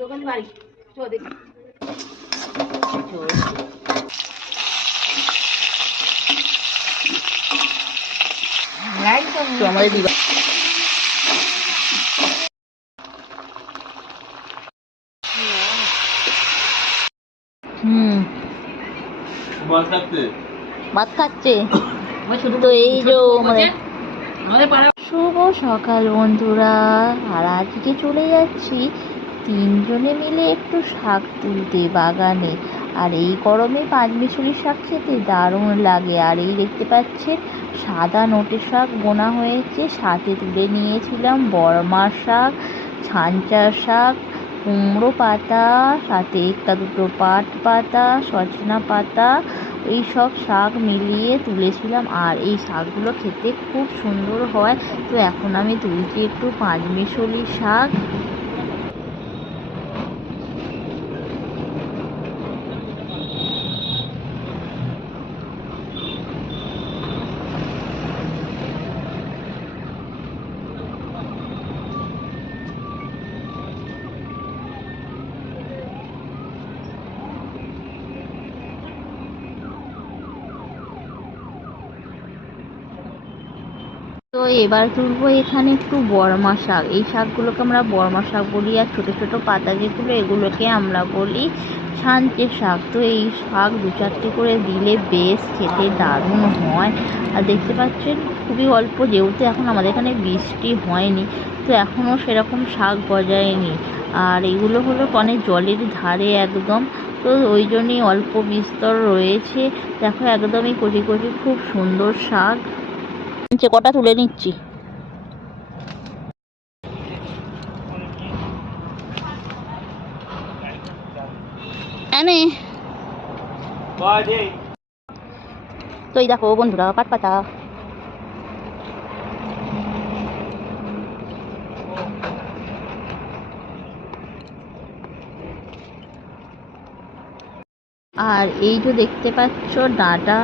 দোকানে বাড়ি চো দেখি আমাদের দিবা ভাত খাচ্ছে তো এই যে শুভ সকাল বন্ধুরা। আর আজকে চলে যাচ্ছি তিনজনে মিলে একটু শাক তুলতে বাগানে। আর এই গরমে পাঁচমিশালি শাক খেতে দারুণ লাগে। আর এই দেখতে পাচ্ছেন সাদা নোটে শাক বোনা হয়েছে, সাথে তুলে নিয়েছিলাম বর্মা শাক, ছাঞ্চা শাক, কুমড়ো পাতা, সাথে একটা দুটো পাট পাতা, সজনা পাতা, এই সব শাক মিলিয়ে তুলেছিলাম। আর এই শাকগুলো খেতে খুব সুন্দর হয়। তো এখন আমি তুলছি একটু পাঁচমিশালি শাক। তো এবার তুলবো এখানে একটু বর্মা শাক। এই শাকগুলোকে আমরা বর্মা শাক বলি। আর ছোটো ছোটো পাতা যেগুলো এগুলোকে আমরা বলি ছাঞ্চে শাক। তো এই শাক দু চারটে করে দিলে বেশ খেতে দারুণ হয়। আর দেখতে পাচ্ছেন খুবই অল্প, যেহেতু এখন আমাদের এখানে বৃষ্টি হয়নি তো এখনও সেরকম শাক গজায়নি। আর এগুলো হলো অনেক জলের ধারে একদম, তো ওই জন্যই অল্প বিস্তর রয়েছে। দেখো একদমই কচি কচি, খুব সুন্দর শাক। কটা তুলে নিচ্ছি। তো এই দেখো বন্ধুরা পাট পাতা। আর এই যে দেখতে পাচ্ছ ডাঁটা,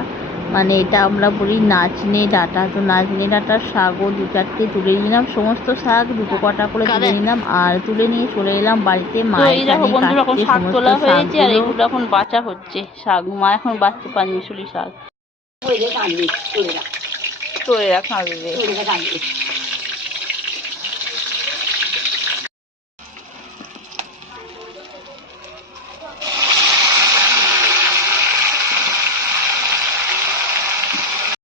মানে এটা আমরা বলি নাচনে ডাঁটা। তো নাচনে ডাঁটার শাকও দু চারটে তুলে নিলাম, সমস্ত শাক দুটো কটা করে তুলে নিলাম। আর তুলে নিয়ে চলে এলাম বাড়িতে। মায়ের শাক তোলা হয়েছে আর এগুলো এখন বাছা হচ্ছে শাক। মা এখন বাচ্চা পাঁচমিশালি শাক।